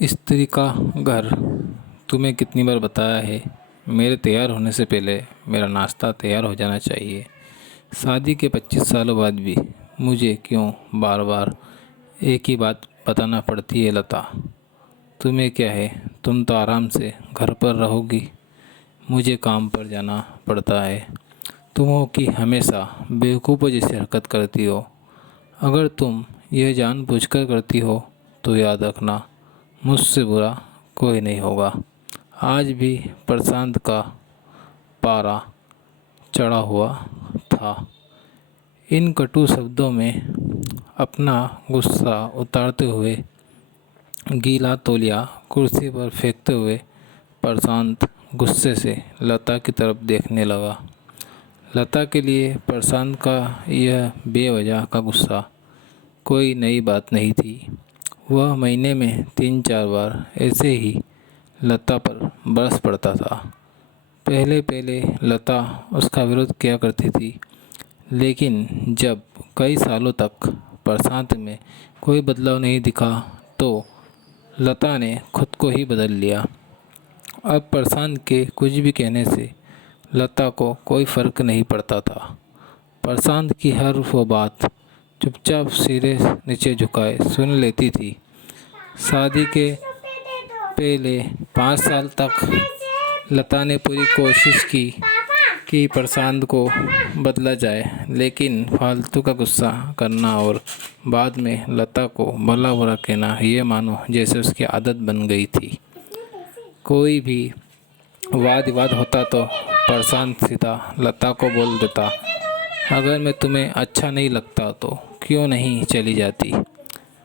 स्त्री का घर। तुम्हें कितनी बार बताया है, मेरे तैयार होने से पहले मेरा नाश्ता तैयार हो जाना चाहिए। शादी के 25 सालों बाद भी मुझे क्यों बार बार एक ही बात बताना पड़ती है लता। तुम्हें क्या है, तुम तो आराम से घर पर रहोगी, मुझे काम पर जाना पड़ता है। तुम हो कि हमेशा बेवकूफ़ों जैसी हरकत करती हो। अगर तुम यह जानबूझकर करती हो तो याद रखना, मुझसे बुरा कोई नहीं होगा। आज भी प्रशांत का पारा चढ़ा हुआ था। इन कटु शब्दों में अपना गुस्सा उतारते हुए, गीला तौलिया कुर्सी पर फेंकते हुए प्रशांत गुस्से से लता की तरफ देखने लगा। लता के लिए प्रशांत का यह बेवजह का गुस्सा कोई नई बात नहीं थी। वह महीने में 3-4 बार ऐसे ही लता पर बरस पड़ता था। पहले पहले लता उसका विरोध किया करती थी, लेकिन जब कई सालों तक प्रशांत में कोई बदलाव नहीं दिखा तो लता ने खुद को ही बदल लिया। अब प्रशांत के कुछ भी कहने से लता को कोई फ़र्क नहीं पड़ता था। प्रशांत की हर वो बात चुपचाप सिरे नीचे झुकाए सुन लेती थी। शादी के पहले 5 साल तक लता ने पूरी कोशिश की कि प्रशांत को बदला जाए, लेकिन फालतू का गुस्सा करना और बाद में लता को भला बुरा कहना, ये मानो जैसे उसकी आदत बन गई थी। कोई भी वाद विवाद होता तो प्रशांत सीधा लता को बोल देता, अगर मैं तुम्हें अच्छा नहीं लगता तो क्यों नहीं चली जाती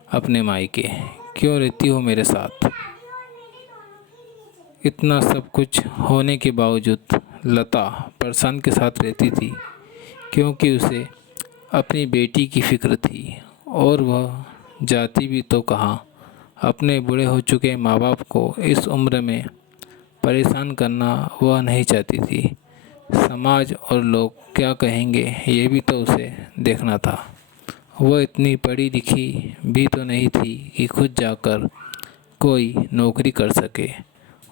अपने मायके, क्यों रहती हो मेरे साथ। इतना सब कुछ होने के बावजूद लता प्रशांत के साथ रहती थी, क्योंकि उसे अपनी बेटी की फ़िक्र थी। और वह जाती भी तो कहाँ, अपने बूढ़े हो चुके माँ बाप को इस उम्र में परेशान करना वह नहीं चाहती थी। समाज और लोग क्या कहेंगे, ये भी तो उसे देखना था। वह इतनी पढ़ी लिखी भी तो नहीं थी कि खुद जाकर कोई नौकरी कर सके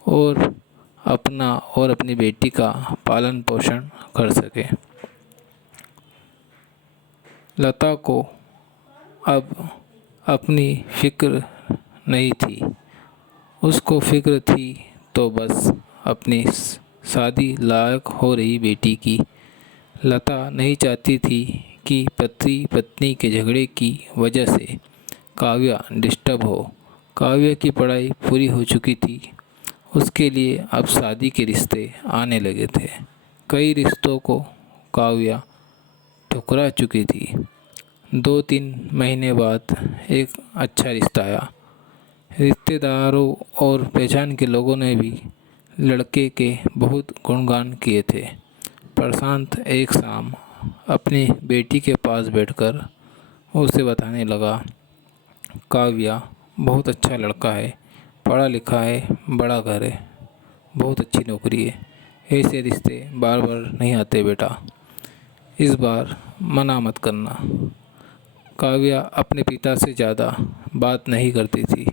और अपना और अपनी बेटी का पालन पोषण कर सके। लता को अब अपनी फ़िक्र नहीं थी, उसको फ़िक्र थी तो बस अपनी शादी लायक हो रही बेटी की। लता नहीं चाहती थी कि पति पत्नी के झगड़े की वजह से काव्या डिस्टर्ब हो। काव्या की पढ़ाई पूरी हो चुकी थी, उसके लिए अब शादी के रिश्ते आने लगे थे। कई रिश्तों को काव्या ठुकरा चुकी थी। 2-3 महीने बाद एक अच्छा रिश्ता आया। रिश्तेदारों और पहचान के लोगों ने भी लड़के के बहुत गुणगान किए थे। प्रशांत एक शाम अपनी बेटी के पास बैठकर उसे बताने लगा, काव्या बहुत अच्छा लड़का है, पढ़ा लिखा है, बड़ा घर है, बहुत अच्छी नौकरी है। ऐसे रिश्ते बार बार नहीं आते बेटा, इस बार मना मत करना। काव्या अपने पिता से ज़्यादा बात नहीं करती थी,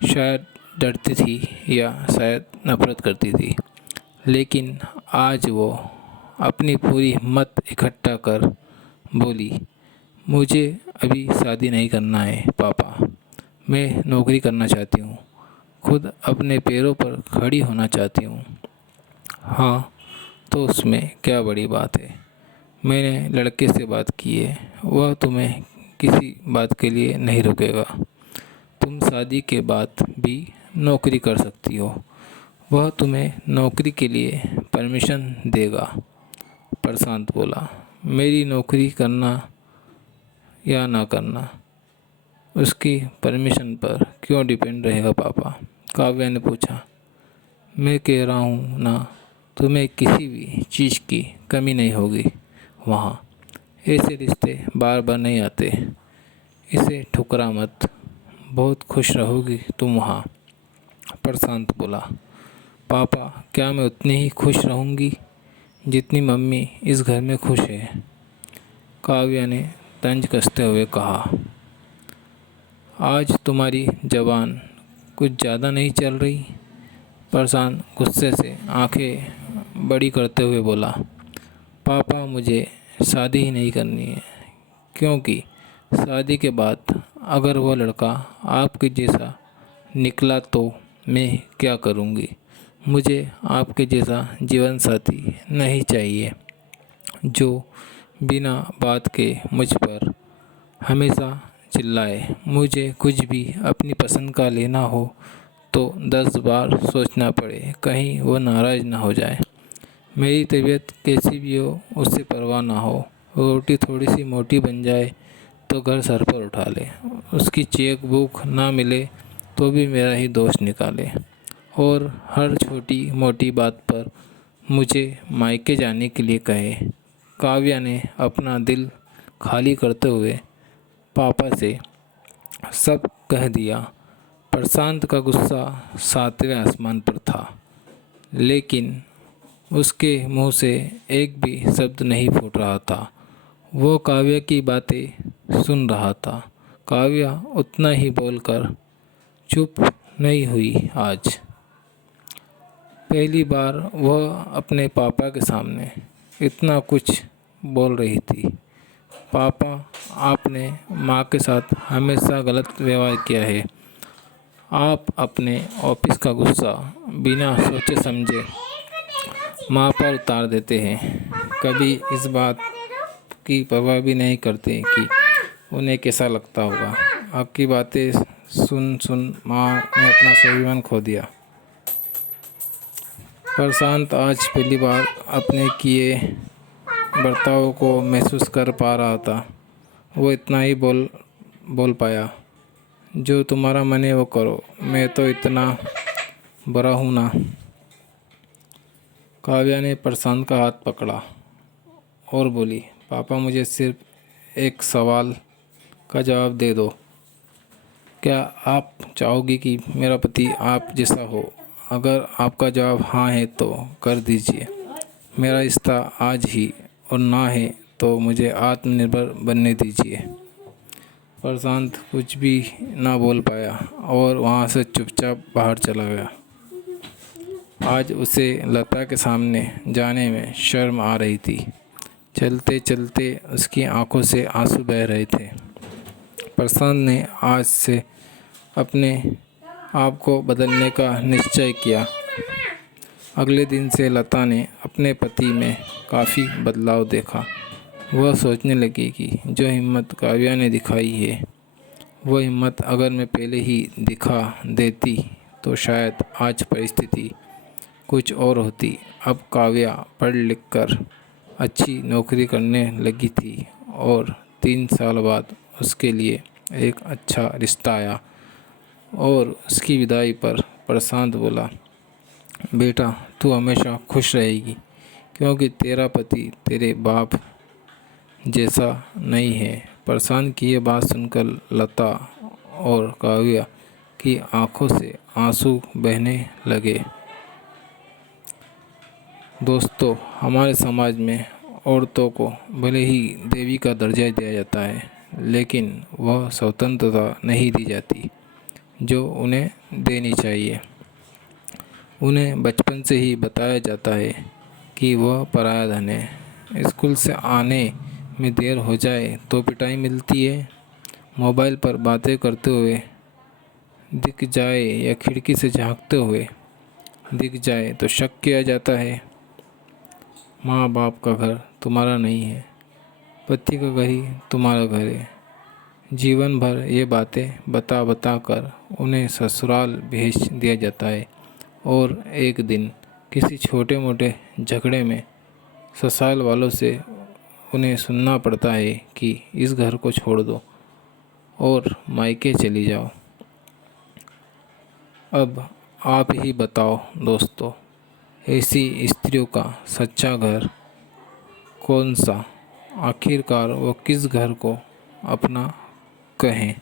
शायद डरती थी या शायद नफरत करती थी। लेकिन आज वो अपनी पूरी हिम्मत इकट्ठा कर बोली, मुझे अभी शादी नहीं करना है पापा, मैं नौकरी करना चाहती हूँ, खुद अपने पैरों पर खड़ी होना चाहती हूँ। हाँ, तो उसमें क्या बड़ी बात है। मैंने लड़के से बात की है, वह तुम्हें किसी बात के लिए नहीं रुकेगा। तुम शादी के बाद भी नौकरी कर सकती हो, वह तुम्हें नौकरी के लिए परमिशन देगा। प्रशांत बोला, मेरी नौकरी करना या ना करना उसकी परमिशन पर क्यों डिपेंड रहेगा पापा। काव्या ने पूछा, मैं कह रहा हूँ ना, तुम्हें किसी भी चीज़ की कमी नहीं होगी वहाँ। ऐसे रिश्ते बार बार नहीं आते, इसे ठुकरा मत, बहुत खुश रहोगी तुम वहाँ। प्रशांत बोला, पापा क्या मैं उतनी ही खुश रहूँगी जितनी मम्मी इस घर में खुश है। काव्या ने तंज कसते हुए कहा, आज तुम्हारी ज़बान कुछ ज़्यादा नहीं चल रही? प्रशांत गुस्से से आंखें बड़ी करते हुए बोला, पापा मुझे शादी ही नहीं करनी है, क्योंकि शादी के बाद अगर वो लड़का आपके जैसा निकला तो मैं क्या करूँगी? मुझे आपके जैसा जीवन साथी नहीं चाहिए जो बिना बात के मुझ पर हमेशा चिल्लाए। मुझे कुछ भी अपनी पसंद का लेना हो तो 10 बार सोचना पड़े, कहीं वो नाराज़ ना हो जाए। मेरी तबीयत कैसी भी हो उससे परवाह ना हो। रोटी थोड़ी सी मोटी बन जाए तो घर सर पर उठा ले। उसकी चेक बुक ना मिले तो भी मेरा ही दोष निकाले और हर छोटी मोटी बात पर मुझे मायके जाने के लिए कहे। काव्या ने अपना दिल खाली करते हुए पापा से सब कह दिया। प्रशांत का गुस्सा 7वें आसमान पर था, लेकिन उसके मुंह से एक भी शब्द नहीं फूट रहा था। वो काव्या की बातें सुन रहा था। काव्या उतना ही बोलकर चुप नहीं हुई। आज पहली बार वह अपने पापा के सामने इतना कुछ बोल रही थी। पापा, आपने माँ के साथ हमेशा गलत व्यवहार किया है। आप अपने ऑफिस का गुस्सा बिना सोचे समझे माँ पर उतार देते हैं। कभी इस बात की परवाह भी नहीं करते कि उन्हें कैसा लगता होगा। आपकी बातें सुन सुन माँ ने अपना स्वाभिमान खो दिया। प्रशांत आज पहली बार अपने किए बर्ताव को महसूस कर पा रहा था। वो इतना ही बोल पाया, जो तुम्हारा मन है वो करो, मैं तो इतना बुरा हूँ ना। काव्या ने प्रशांत का हाथ पकड़ा और बोली, पापा मुझे सिर्फ एक सवाल का जवाब दे दो। क्या आप चाहोगी कि मेरा पति आप जैसा हो? अगर आपका जवाब हाँ है तो कर दीजिए। मेरा रिश्ता आज ही, और ना है तो मुझे आत्मनिर्भर बनने दीजिए। प्रशांत कुछ भी ना बोल पाया और वहाँ से चुपचाप बाहर चला गया। आज उसे लता के सामने जाने में शर्म आ रही थी। चलते चलते उसकी आंखों से आंसू बह रहे थे। प्रशांत ने आज से अपने आप को बदलने का निश्चय किया। अगले दिन से लता ने अपने पति में काफ़ी बदलाव देखा। वह सोचने लगी कि जो हिम्मत काव्या ने दिखाई है, वह हिम्मत अगर मैं पहले ही दिखा देती तो शायद आज परिस्थिति कुछ और होती। अब काव्या पढ़ लिख कर अच्छी नौकरी करने लगी थी और 3 साल बाद उसके लिए एक अच्छा रिश्ता आया। और उसकी विदाई पर प्रशांत बोला, बेटा तू हमेशा खुश रहेगी, क्योंकि तेरा पति तेरे बाप जैसा नहीं है। प्रशांत की ये बात सुनकर लता और काव्या की आंखों से आंसू बहने लगे। दोस्तों, हमारे समाज में औरतों को भले ही देवी का दर्जा दिया जाता है, लेकिन वह स्वतंत्रता नहीं दी जाती जो उन्हें देनी चाहिए। उन्हें बचपन से ही बताया जाता है कि वह पराया धन है। स्कूल से आने में देर हो जाए तो पिटाई मिलती है। मोबाइल पर बातें करते हुए दिख जाए या खिड़की से झांकते हुए दिख जाए तो शक किया जाता है। माँ बाप का घर तुम्हारा नहीं है, पति का घर ही तुम्हारा घर है। जीवन भर ये बातें बता बता कर उन्हें ससुराल भेज दिया जाता है और एक दिन किसी छोटे मोटे झगड़े में ससुराल वालों से उन्हें सुनना पड़ता है कि इस घर को छोड़ दो और मायके चली जाओ। अब आप ही बताओ दोस्तों, ऐसी स्त्रियों का सच्चा घर कौन सा? आखिरकार वो किस घर को अपना कहें?